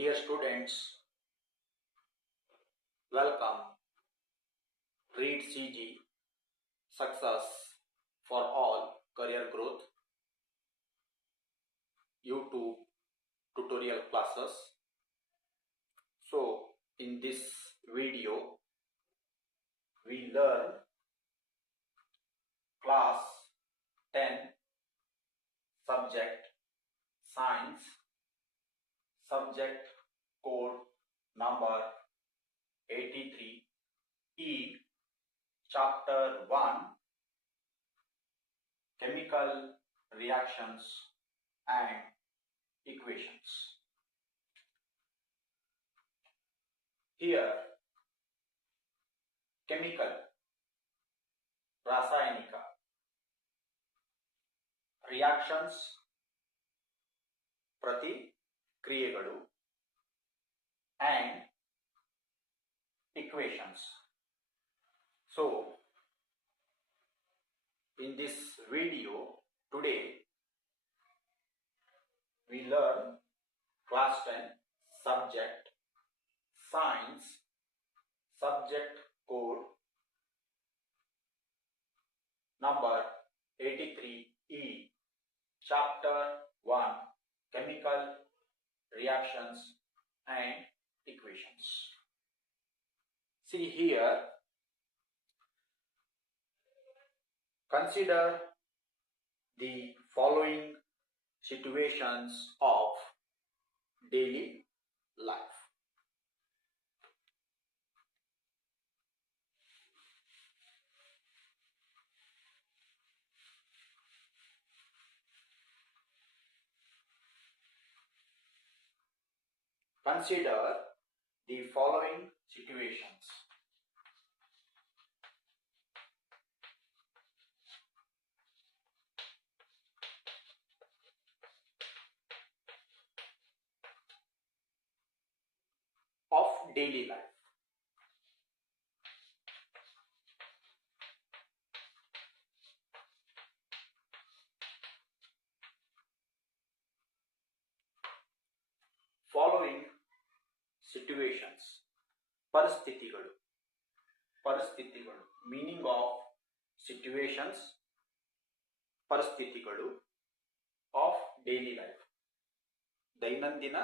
Dear students, welcome. Read CG Success for All Career Growth YouTube tutorial classes. So, in this video, we learn class 10 subject science subject code number 83E chapter 1 chemical reactions and equations. Here chemical ರಾಸಾಯನಿಕ reactions ಪ್ರತಿಕ್ರಿಯೆಗಳು and equations. So in this video today we learn class 10 subject science subject code number 83E chapter 1 chemical reactions and equations. See here, consider the following situations of daily life. Consider the following situations. Of daily life. Following situations ಪರಿಸ್ಥಿತಿಗಳು meaning of situations ಪರಿಸ್ಥಿತಿಗಳು of daily life ದೈನಂದಿನ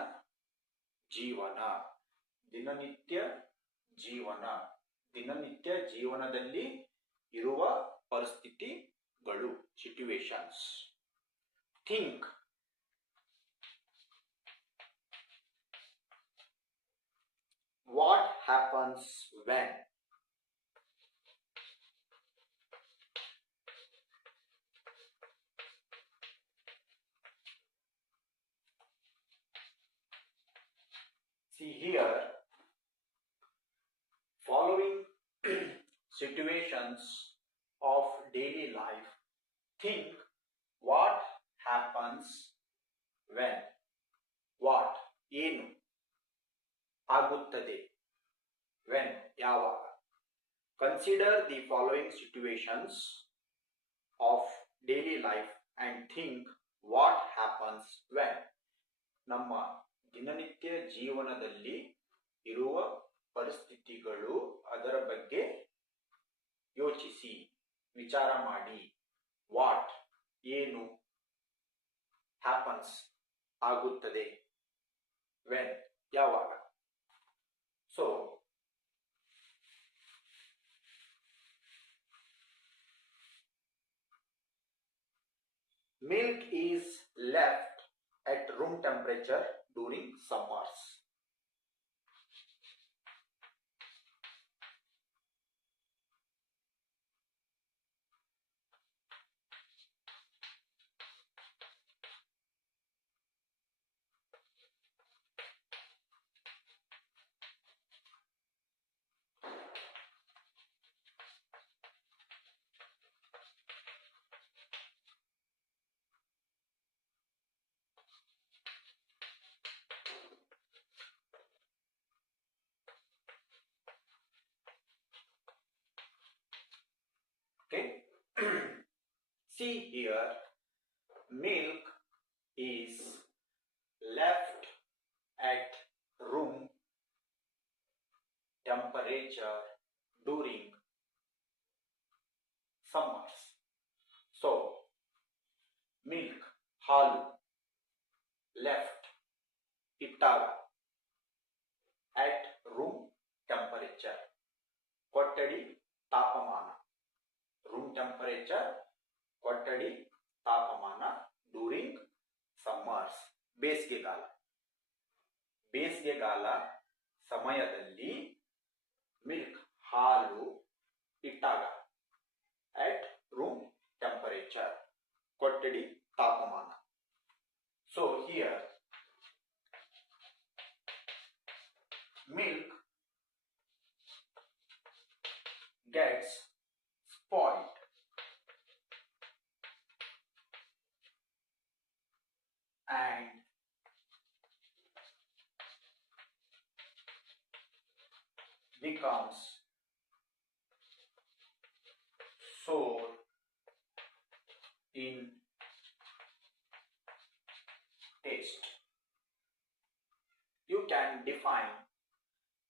ಜೀವನ ದಿನನಿತ್ಯ ಜೀವನದಲ್ಲಿ ಇರುವ ಪರಿಸ್ಥಿತಿಗಳು situations. Think what happens when. See here, following situations of daily life, think what happens when. What ಏನು ಆಗುತ್ತದೆ when ಯಾವಾಗ. Consider the following situations of daily life and think what happens when. ನಮ್ಮ ದಿನನಿತ್ಯ ಜೀವನದಲ್ಲಿ ಇರುವ ಪರಿಸ್ಥಿತಿಗಳು ಅದರ ಬಗ್ಗೆ ಯೋಚಿಸಿ ವಿಚಾರ ಮಾಡಿ. ವಾಟ್ ಏನು happens ಆಗುತ್ತದೆ when ಯಾವಾಗ. So milk is left at room temperature during summers. Okay. See here, milk is left at temperature during summers. So, milk, halu, left ಇಟ್ಟಾಗ at room temperature, ಕೊಠಡಿ ತಾಪಮಾನ, room temperature, ಕೊಠಡಿ ತಾಪಮಾನ during summers, ಬೇಸಿಗೆಗಾಲ. ಬೇಸಿಗೆಗಾಲ ಸಮಯದಲ್ಲಿ milk ಹಾಲು ಇಟ್ಟಾಗ at room temperature, ಕೊಠಡಿ ತಾಪಮಾನ. So here milk gets spoiled and becomes sour in taste. You can define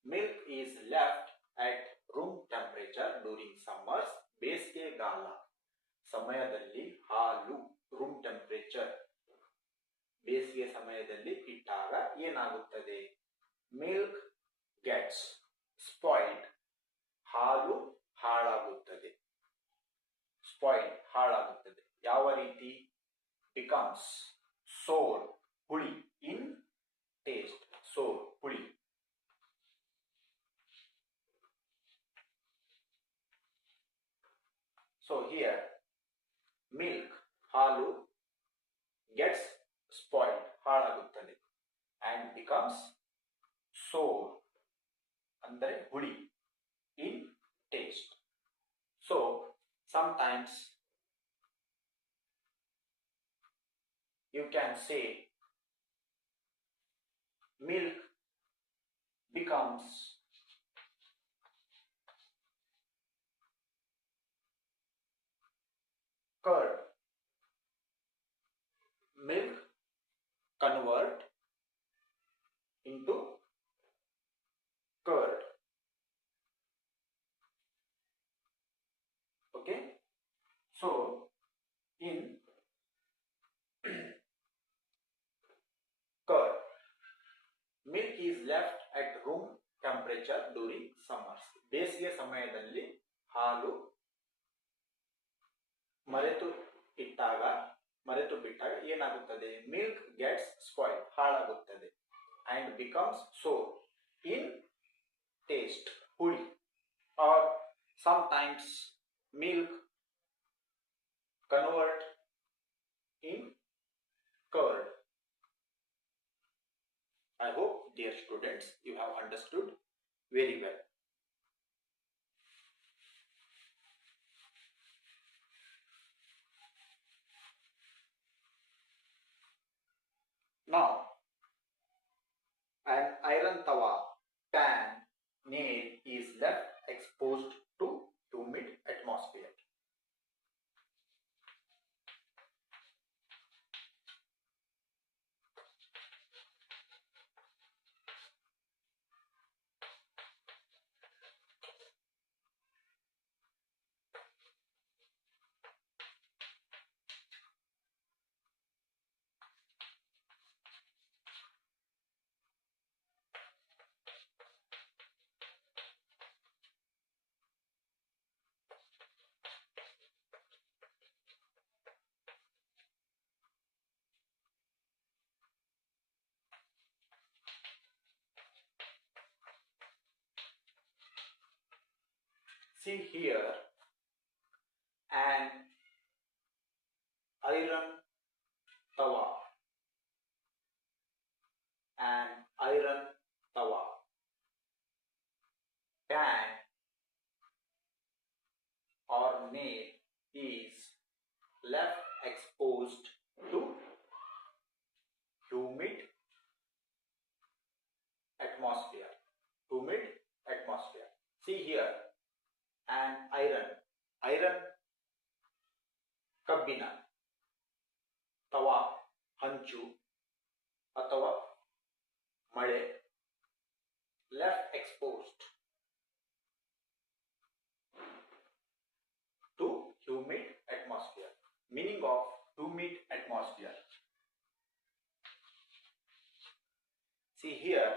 milk is left at room temperature during summers. ಬೇಸಿಗೆಗಾಲ ಸಮಯದಲ್ಲಿ ಹಾಲು ರೂಮ್ ಟೆಂಪರೇಚರ್ ಬೇಸಿಗೆ ಸಮಯದಲ್ಲಿ ಇಟ್ಟಾಗ ಏನಾಗುತ್ತದೆ? ಮಿಲ್ಕ್ ಗೆಟ್ಸ್ ಸ್ಪಾಯ್ಲ್ಡ್, ಹಾಲು ಹಾಳಾಗುತ್ತದೆ. ಸ್ಪಾಯ್ಲ್ಡ್ ಹಾಳಾಗುತ್ತದೆ. ಯಾವ ರೀತಿ? ಬಿಕಮ್ಸ್ ಸೋರ್, ಹುಳಿ, ಇನ್ ಟೇಸ್ಟ್, ಸೋರ್ ಹುಳಿ. So here milk ಹಾಲು gets spoiled ಹಾಳಾಗುತ್ತದೆ and becomes sour ಅಂದರೆ ಹುಳಿ in taste. So sometimes you can say milk becomes curd. Milk convert into curd. Okay, so in curd, milk is left at room temperature during summers. ಬೇಸಿಗೆ ಸಮಯದಲ್ಲಿ ಹಾಲು ಮರೆತು ಬಿಟ್ಟಾಗ ಏನಾಗುತ್ತದೆ? Milk gets spoil ಹಾಳಾಗುತ್ತದೆ and becomes sour in taste ಹುಳಿ. Or sometimes milk convert in curd. I hope, dear students, you have understood very well. Now, an iron tawa, pan, nail is left exposed to humid atmosphere. See here an iron tawa, an iron tawa, pan or nail is left exposed to humid atmosphere. Humid atmosphere. See here an iron ಕಬ್ಬಿನ, ತವಾ ಹಂಚು ಅಥವಾ ಮಳೆ, left exposed Meaning of humid atmosphere. See here,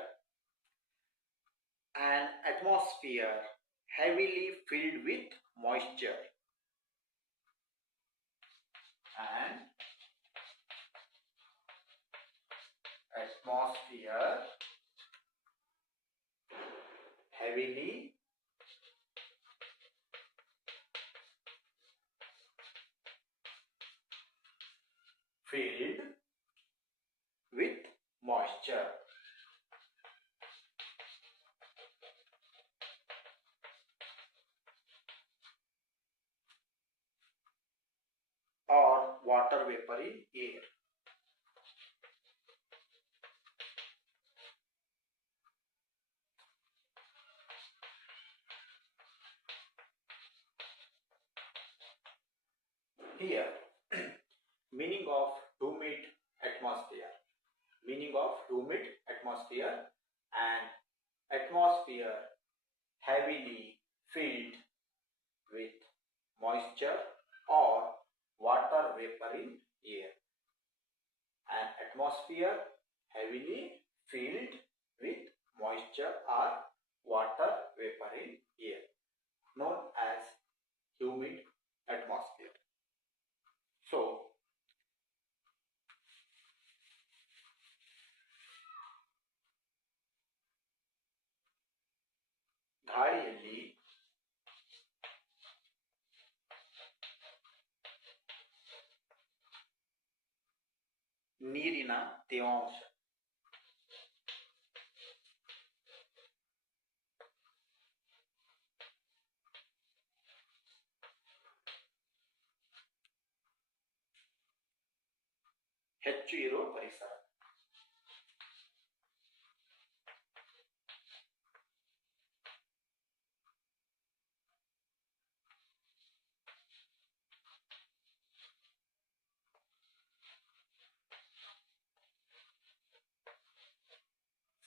an atmosphere heavily filled with moisture. An atmosphere heavily filled with moisture. Or water vapor in air. Here, meaning of humid atmosphere. Meaning of humid atmosphere: an atmosphere heavily filled with moisture or water vapor in air. An atmosphere heavily filled with moisture or water vapor in air, known as humid atmosphere. So, ಗಾಳಿಯಲ್ಲಿ ನೀರಿನ ತೇವಾಂಶ ಹೆಚ್ಚು ಇರುವ ಪರಿಸರ.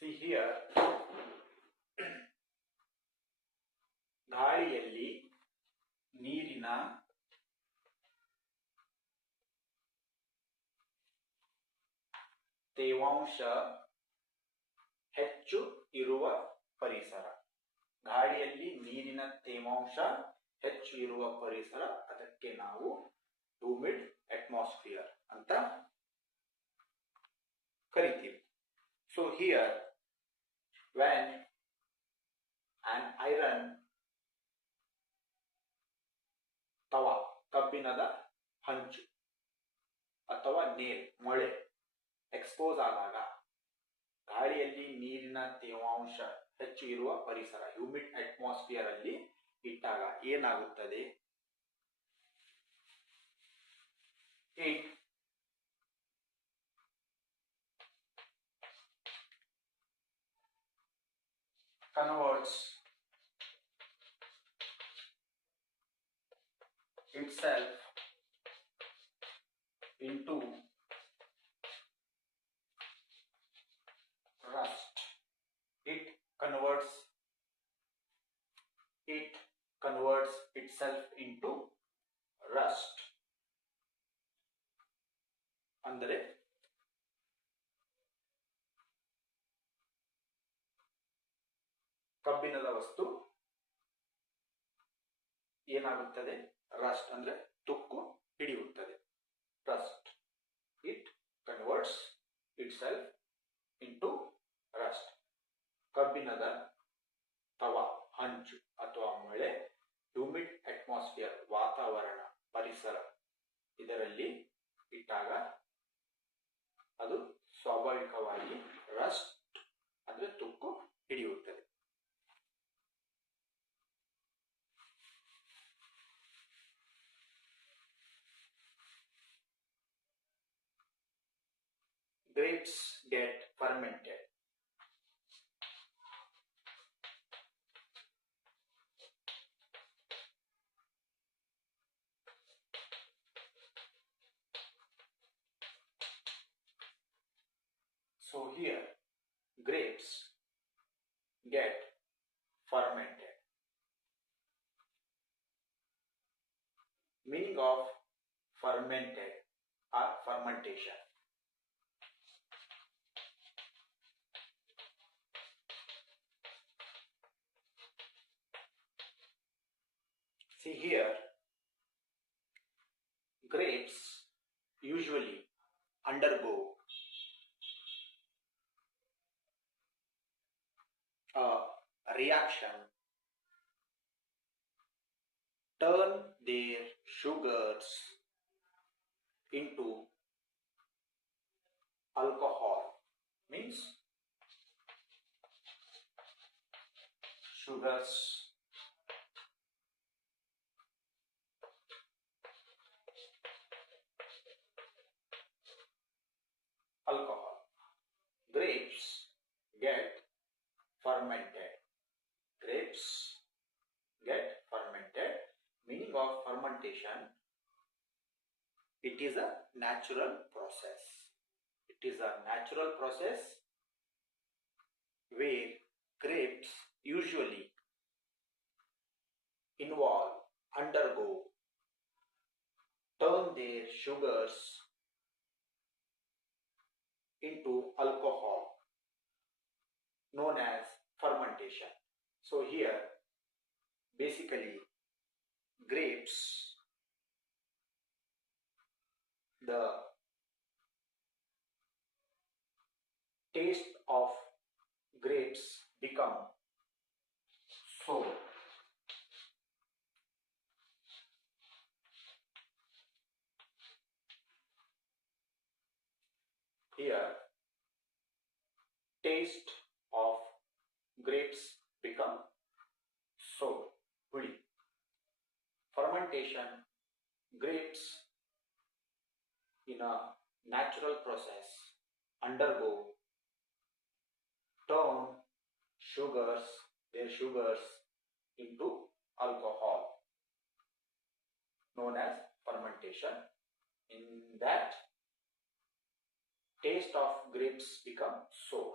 See here, ಗಾಳಿಯಲ್ಲಿ ನೀರಿನ ತೇವಾಂಶ ಹೆಚ್ಚು ಇರುವ ಪರಿಸರ. ಗಾಳಿಯಲ್ಲಿ ನೀರಿನ ತೇವಾಂಶ ಹೆಚ್ಚು ಇರುವ ಪರಿಸರ, ಅದಕ್ಕೆ ನಾವು ಹ್ಯೂಮಿಡ್ ಅಟ್ಮಾಸ್ಫಿಯರ್ ಅಂತ ಕರಿತೀವಿ. So here, when an iron ತವಾ, ಕಬ್ಬಿಣದ ಹಂಚು ಅಥವಾ ನೇಲ್, ಮೊಳೆ ಎಕ್ಸ್ಪೋಸ್ ಆದಾಗ, ಗಾಳಿಯಲ್ಲಿ ನೀರಿನ ತೇವಾಂಶ ಹೆಚ್ಚು ಇರುವ ಪರಿಸರ ಹ್ಯೂಮಿಡ್ ಅಟ್ಮಾಸ್ಫಿಯರ್ ಅಲ್ಲಿ ಇಟ್ಟಾಗ ಏನಾಗುತ್ತದೆ? It converts itself into rust. It converts itself into rust. ಅಂದರೆ ಕಬ್ಬಿಣದ ವಸ್ತು ಏನಾಗುತ್ತದೆ? ರಸ್ಟ್ ಅಂದ್ರೆ ತುಕ್ಕು ಹಿಡಿಯುತ್ತದೆ. Rust. It converts it self into Rust. ಕಬ್ಬಿಣದ ತವಾ, ಹಂಚು ಅಥವಾ ಮೊಳೆ ಹ್ಯೂಮಿಡ್ ಅಟ್ಮಾಸ್ಫಿಯರ್, ವಾತಾವರಣ, ಪರಿಸರ, ಇದರಲ್ಲಿ ಇಟ್ಟಾಗ ಅದು ಸ್ವಾಭಾವಿಕವಾಗಿ ರಸ್ಟ್ ಅಂದ್ರೆ ತುಕ್ಕು ಹಿಡಿಯುತ್ತದೆ. Grapes get fermented. So here, grapes get fermented. Meaning of fermented or fermentation. See here, grapes usually undergo a reaction, turn their sugars into alcohol, means sugars alcohol. Grapes get fermented. Grapes get fermented. Meaning of fermentation, it is a natural process. It is a natural process where grapes usually undergo, turn their sugars into alcohol, known as fermentation. So here, basically, grapes, the taste of grapes become sour. Here, taste of grapes become sour, huli. Fermentation, grapes in a natural process undergo, turn their sugars into alcohol, known as fermentation. In that, taste of grapes become sour.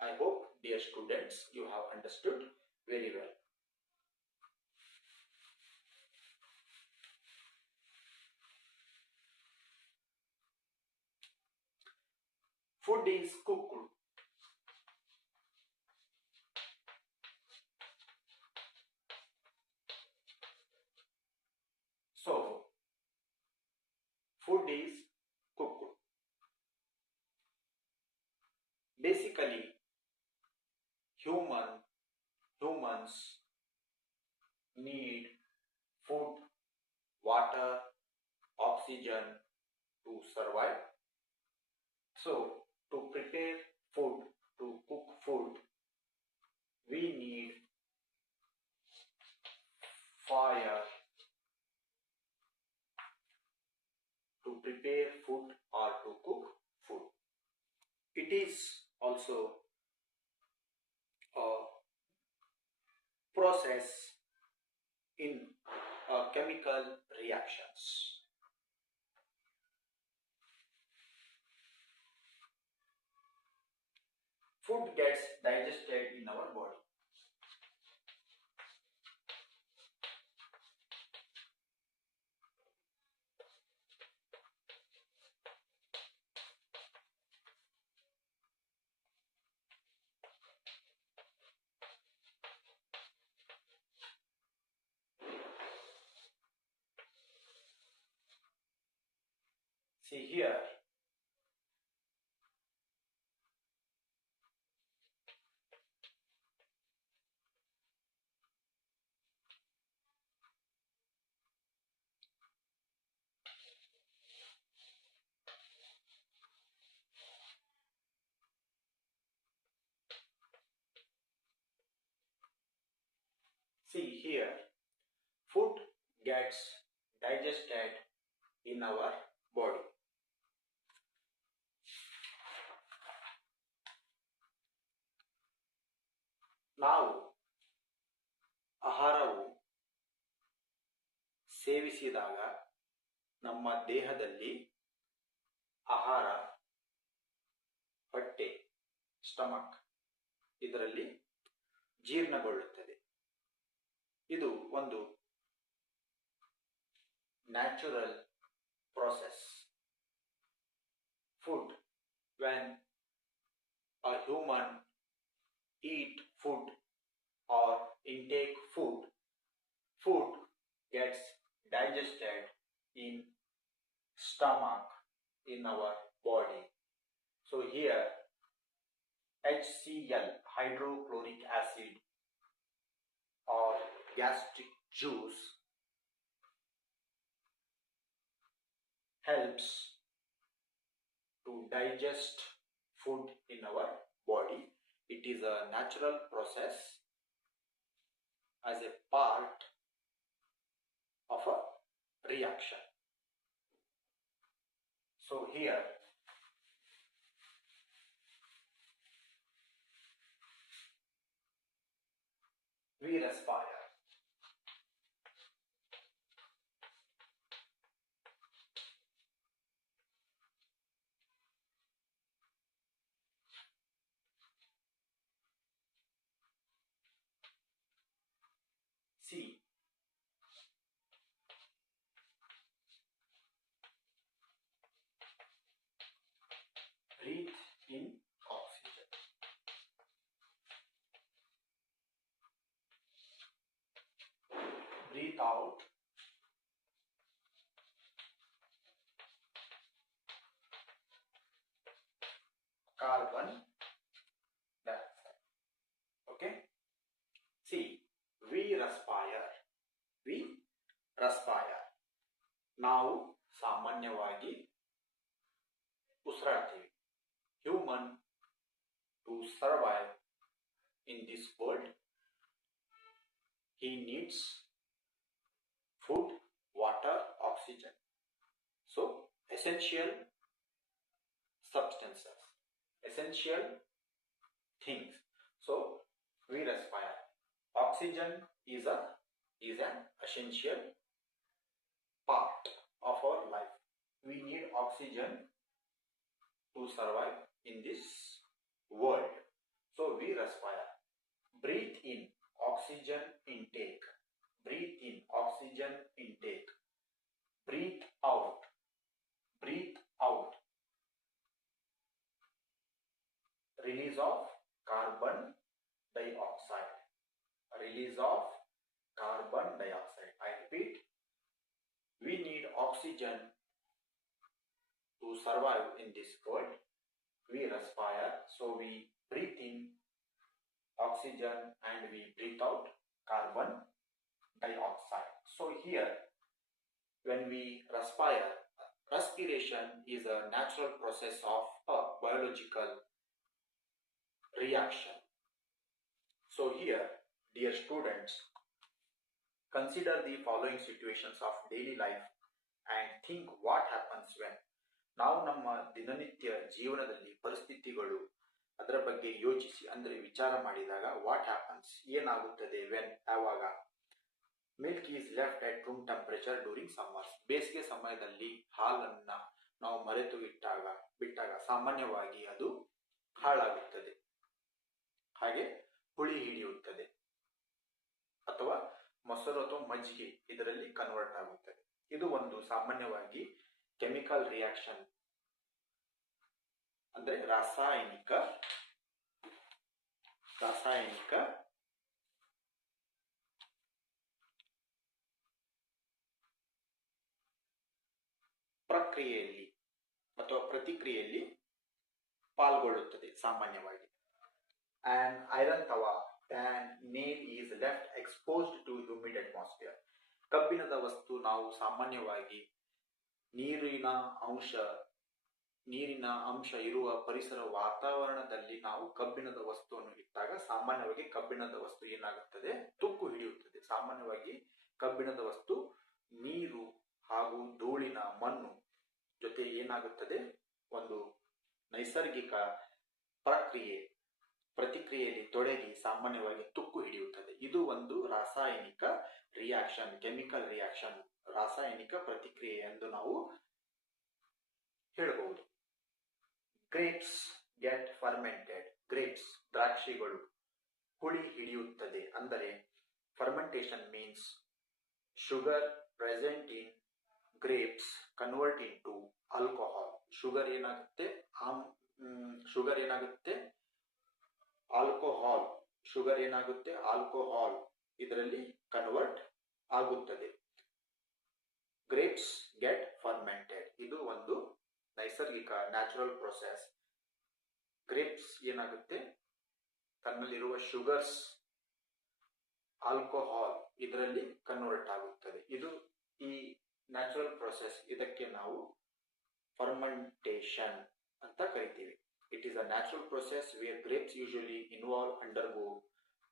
I hope, dear students, you have understood very well. Food is cooked. So, food is cooked. Basically, humans need food, water, oxygen to survive. So, to prepare food, to cook food, we need fire to prepare food or to cook food. It is also a process in chemical reactions. Food gets digested in our body. See here, food gets digested in our body. ನಾವು ಆಹಾರವು ಸೇವಿಸಿದಾಗ ನಮ್ಮ ದೇಹದಲ್ಲಿ ಆಹಾರ, ಹೊಟ್ಟೆ, stomach ಇದರಲ್ಲಿ ಜೀರ್ಣಗೊಳ್ಳುತ್ತದೆ. ಇದು ಒಂದು natural process. Food, when a human eat food or intake food, food gets digested in stomach, in our body. So here HCl, hydrochloric acid, or gastric juice helps to digest food in our body. It is a natural process as a part of a reaction. So here we respire. See, breathe in oxygen. Breathe out carbon dioxide. Okay? See, we respire. We respire. ನಾವು ಸಾಮಾನ್ಯವಾಗಿ ಉಸಿರಾಡ್ತೀವಿ. Human to survive in this world, he needs food, water, oxygen. So essential substances, essential things. So we respire. Oxygen is an essential part of our life. We need oxygen to survive in this world. So we respire. Breathe in, oxygen intake. Breathe in, oxygen intake. Breathe out. Breathe out. Release of carbon dioxide. Release of carbon dioxide. I repeat, we need oxygen to survive in this world. We respire, so we breathe in oxygen and we breathe out carbon dioxide. So here, when we respire, respiration is a natural process of a biological reaction. So here, dear students, consider the following situations of daily life and think what happens when. ನಾವು ನಮ್ಮ ದಿನನಿತ್ಯ ಜೀವನದಲ್ಲಿ ಪರಿಸ್ಥಿತಿಗಳು ಅದರ ಬಗ್ಗೆ ಯೋಚಿಸಿ ಅಂದರೆ ವಿಚಾರ ಮಾಡಿದಾಗ ವಾಟ್ ಹ್ಯಾಪನ್ಸ್, ಏನಾಗುತ್ತದೆ ವೆನ್, ಯಾವಾಗ. Milk is left at room temperature during summers. ಬೇಸಿಗೆ ಸಮಯದಲ್ಲಿ ಹಾಲನ್ನ ನಾವು ಮರೆತು ಬಿಟ್ಟಾಗ ಸಾಮಾನ್ಯವಾಗಿ ಅದು ಹಾಳಾಗುತ್ತದೆ, ಹಾಗೆ ಹುಳಿ ಹಿಡಿಯುತ್ತದೆ ಅಥವಾ ಮೊಸರು ಅಥವಾ ಮಜ್ಜಿಗೆ ಇದರಲ್ಲಿ ಕನ್ವರ್ಟ್ ಆಗುತ್ತದೆ. ಇದು ಒಂದು ಸಾಮಾನ್ಯವಾಗಿ ಕೆಮಿಕಲ್ ರಿಯಾಕ್ಷನ್ ಅಂದ್ರೆ ರಾಸಾಯನಿಕ ಪ್ರಕ್ರಿಯೆಯಲ್ಲಿ ಅಥವಾ ಪ್ರತಿಕ್ರಿಯೆಯಲ್ಲಿ ಪಾಲ್ಗೊಳ್ಳುತ್ತದೆ ಸಾಮಾನ್ಯವಾಗಿ. On iron tawa pan nail is left exposed to humid atmosphere. ಕಬ್ಬಿಣದ ವಸ್ತು ನಾವು ಸಾಮಾನ್ಯವಾಗಿ ನೀರಿನ ಅಂಶ ಇರುವ ಪರಿಸರ ವಾತಾವರಣದಲ್ಲಿ ನಾವು ಕಬ್ಬಿಣದ ವಸ್ತುವನ್ನು ಇಟ್ಟಾಗ ಸಾಮಾನ್ಯವಾಗಿ ಕಬ್ಬಿಣದ ವಸ್ತು ಏನಾಗುತ್ತದೆ, ತುಕ್ಕು ಹಿಡಿಯುತ್ತದೆ. ಸಾಮಾನ್ಯವಾಗಿ ಕಬ್ಬಿಣದ ವಸ್ತು ನೀರು ಹಾಗೂ ಧೂಳಿನ ಮಣ್ಣು ಜೊತೆ ಏನಾಗುತ್ತದೆ, ಒಂದು ನೈಸರ್ಗಿಕ ಪ್ರತಿಕ್ರಿಯೆಯಲ್ಲಿ ತೊಡಗಿ ಸಾಮಾನ್ಯವಾಗಿ ತುಕ್ಕು ಹಿಡಿಯುತ್ತದೆ. ಇದು ಒಂದು ರಾಸಾಯನಿಕ ರಿಯಾಕ್ಷನ್, ಕೆಮಿಕಲ್ ರಿಯಾಕ್ಷನ್, ರಾಸಾಯನಿಕ ಪ್ರತಿಕ್ರಿಯೆ ಎಂದು ನಾವು ಹೇಳಬಹುದು. Grapes get fermented. ಗ್ರೇಪ್ಸ್ ದ್ರಾಕ್ಷಿಗಳು ಹುಳಿ ಹಿಡಿಯುತ್ತದೆ. ಅಂದರೆ fermentation means sugar present in grapes convert into alcohol. Sugar ಏನಾಗುತ್ತೆ, ಶುಗರ್ ಏನಾಗುತ್ತೆ, ಆಲ್ಕೋಹಾಲ್, ಶುಗರ್ ಏನಾಗುತ್ತೆ, ಆಲ್ಕೋಹಾಲ್ ಇದರಲ್ಲಿ ಕನ್ವರ್ಟ್ ಆಗುತ್ತದೆ. Grapes get fermented. ಇದು ಒಂದು ನೈಸರ್ಗಿಕ ನ್ಯಾಚುರಲ್ ಪ್ರೊಸೆಸ್. ಗ್ರೇಪ್ಸ್ ಏನಾಗುತ್ತೆ, ತನ್ನಲ್ಲಿರುವ ಶುಗರ್ಸ್ ಆಲ್ಕೋಹಾಲ್ ಇದರಲ್ಲಿ ಕನ್ವರ್ಟ್ ಆಗುತ್ತದೆ. ಇದು ಈ ನ್ಯಾಚುರಲ್ ಪ್ರೊಸೆಸ್, ಇದಕ್ಕೆ ನಾವು ಫರ್ಮೆಂಟೇಷನ್ ಅಂತ ಕರಿತೀವಿ. It is a natural process where grapes usually undergo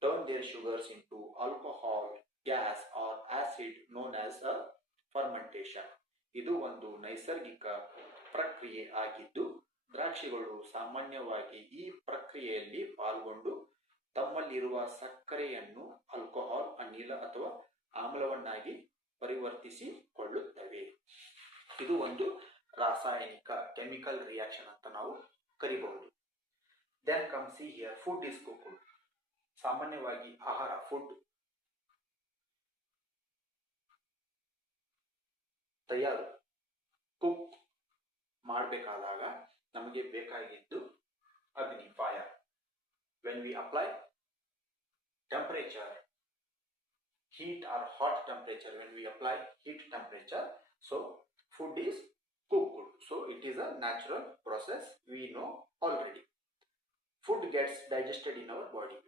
turn their sugars into alcohol, gas or acid known as a fermentation. ಇದು ಒಂದು ನೈಸರ್ಗಿಕ ಪ್ರಕ್ರಿಯೆ ಆಗಿದ್ದು ದ್ರಾಕ್ಷಿಗಳು ಸಾಮಾನ್ಯವಾಗಿ ಈ ಪ್ರಕ್ರಿಯೆಯಲ್ಲಿ ಪಾಲ್ಗೊಂಡು ತಮ್ಮಲ್ಲಿರುವ ಸಕ್ಕರೆಯನ್ನು ಆಲ್ಕೋಹಾಲ್, ಅನಿಲ ಅಥವಾ ಆಮ್ಲವನ್ನಾಗಿ ಪರಿವರ್ತಿಸಿಕೊಳ್ಳುತ್ತವೆ. ಇದು ಒಂದು ರಾಸಾಯನಿಕ ಕೆಮಿಕಲ್ ರಿಯಾಕ್ಷನ್ ಅಂತ ನಾವು ಕರಿಬಹುದು. Then come see here, food is cooked. ಸಾಮಾನ್ಯವಾಗಿ ಆಹಾರ, ಫುಡ್ ತಯಾರು, ಕುಕ್ ಮಾಡಬೇಕಾದಾಗ ನಮಗೆ ಬೇಕಾಗಿದ್ದು ಅಗ್ನಿ, fire. When we apply temperature, heat or hot temperature, when we apply heat temperature, so food is cooked. So it is a natural process, we know already. Food gets digested in our body.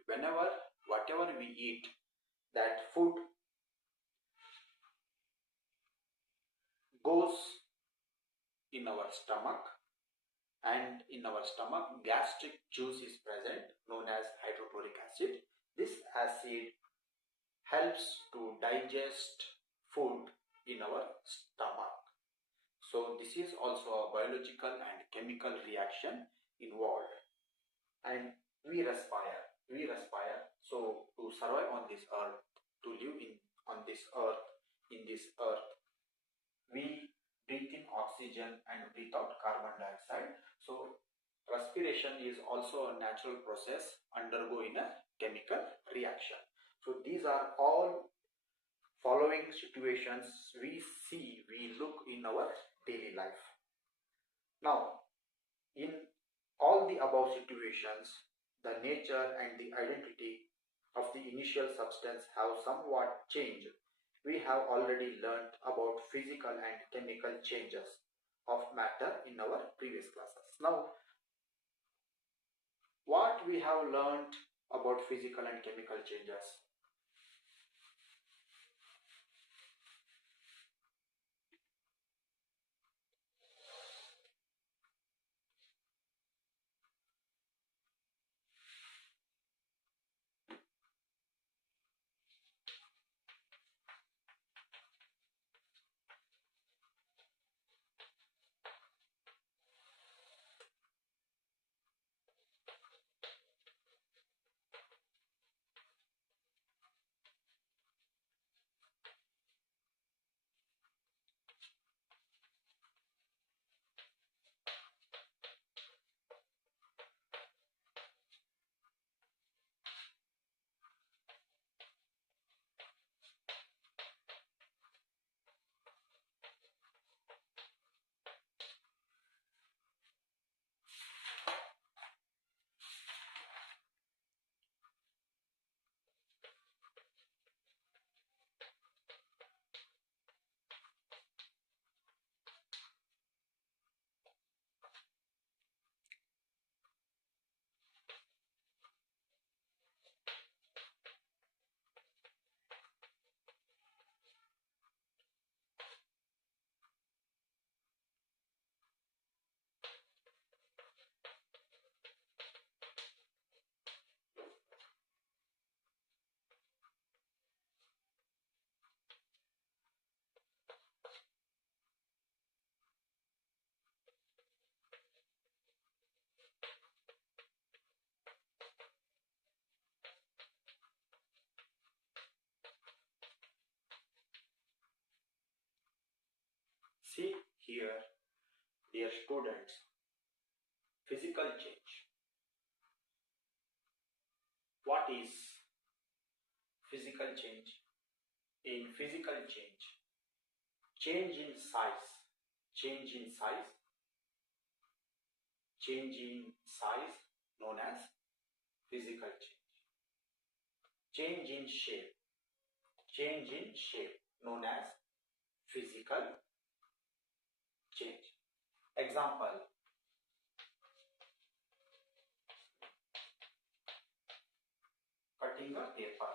Whatever we eat, that food goes in our stomach, and in our stomach gastric juice is present known as hydrochloric acid. This acid helps to digest food in our stomach. So this is also a biological and chemical reaction involved. And we respire. So to survive on this earth, to live on this earth, in this earth, we breathe in oxygen and breathe out carbon dioxide. So respiration is also a natural process undergoing a chemical reaction. So these are all following situations we look in our daily life. Now, in all the above situations, the nature and the identity of the initial substance have somewhat changed. We have already learnt about physical and chemical changes of matter in our previous classes. Now, what we have learnt about physical and chemical changes? See here, dear students, physical change. What is physical change? In physical change, Change in size, change in size, change in size known as physical change. Change in shape, change in shape known as physical change. Example, cutting a paper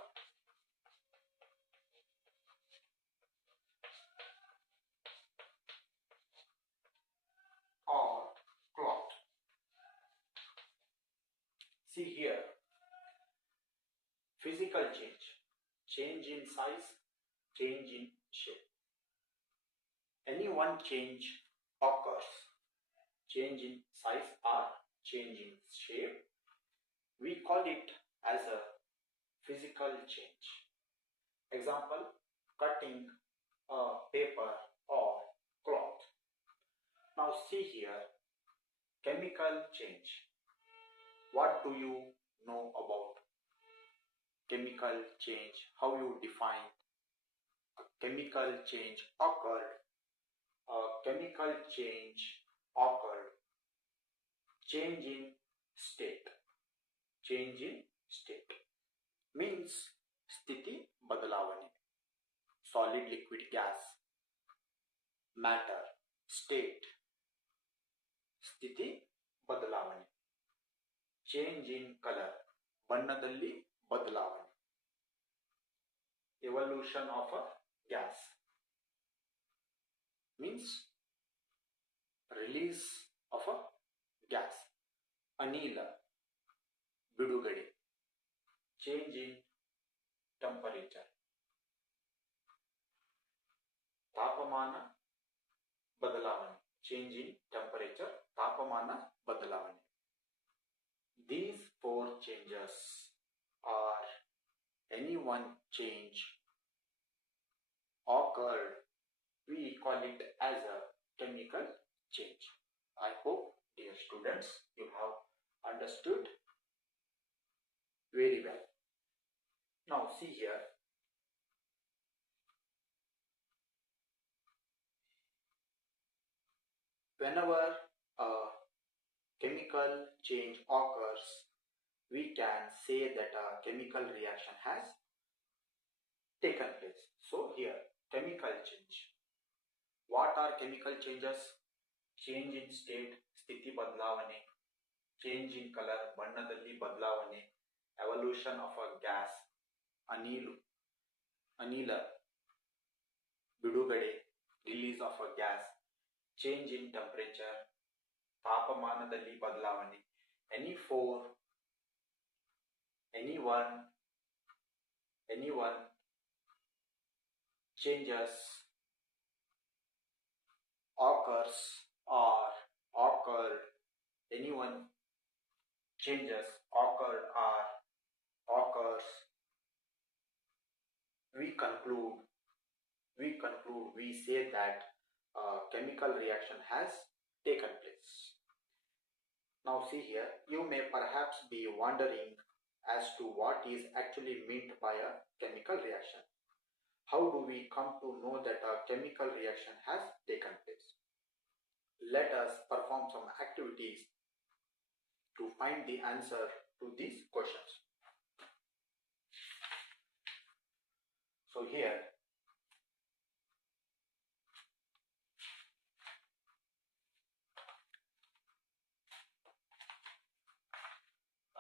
or cloth. See here, physical change, change in size, change in shape. Any one change occurs, change in size or change in shape, we call it as a physical change. Example, cutting a paper or cloth. Now see here, chemical change. What do you know about chemical change? How you define a chemical change occurred? A chemical change occurred. Change in state. Change in state means स्थिति बदलावने. Solid, liquid, gas, matter, state, स्थिति ಬದಲಾವಣೆ. Change in color, ಬಣ್ಣದಲ್ಲಿ ಬದಲಾವಣೆ. Evolution of a gas means release of a gas. ಅನಿಲ ಬಿಡುಗಡೆ. Change in temperature, ತಾಪಮಾನ ಬದಲಾವಣೆ. Change in temperature, ತಾಪಮಾನ ಬದಲಾವಣೆ. These four changes are any one change occurred, we call it as a chemical change. I hope, dear students, you have understood very well. Now see here, whenever a chemical change occurs, we can say that a chemical reaction has taken place. So here, chemical change. What are chemical changes? Change in state, ಸ್ಥಿತಿ ಬದಲಾವಣೆ. Change in color, ಬಣ್ಣದಲ್ಲಿ ಬದಲಾವಣೆ. Evolution of a gas, ಅನಿಲ ಬಿಡುಗಡೆ, release of a gas. Change in temperature, ತಾಪಮಾನದಲ್ಲಿ ಬದಲಾವಣೆ. Anyone changes occurs or occurred. Anyone changes occurred or occurs. We say that a chemical reaction has taken place. Now see here, you may perhaps be wondering as to what is actually meant by a chemical reaction. How do we come to know that a chemical reaction has taken place? Let us perform some activities to find the answer to these questions. So here,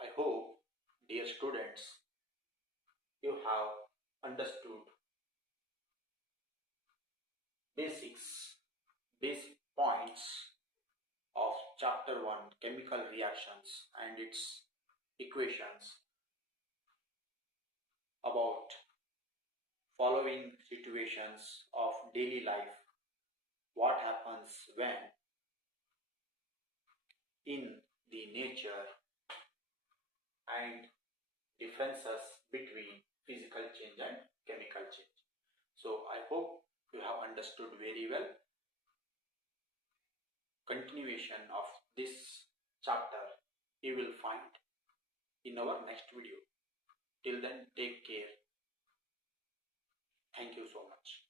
I hope, dear students, you have understood basic points of chapter 1, chemical reactions and its equations, about following situations of daily life, what happens when in the nature, and differences between physical change and chemical change. So I hope you have understood very well. Continuation of this chapter you will find in our next video. Till then, take care. Thank you so much.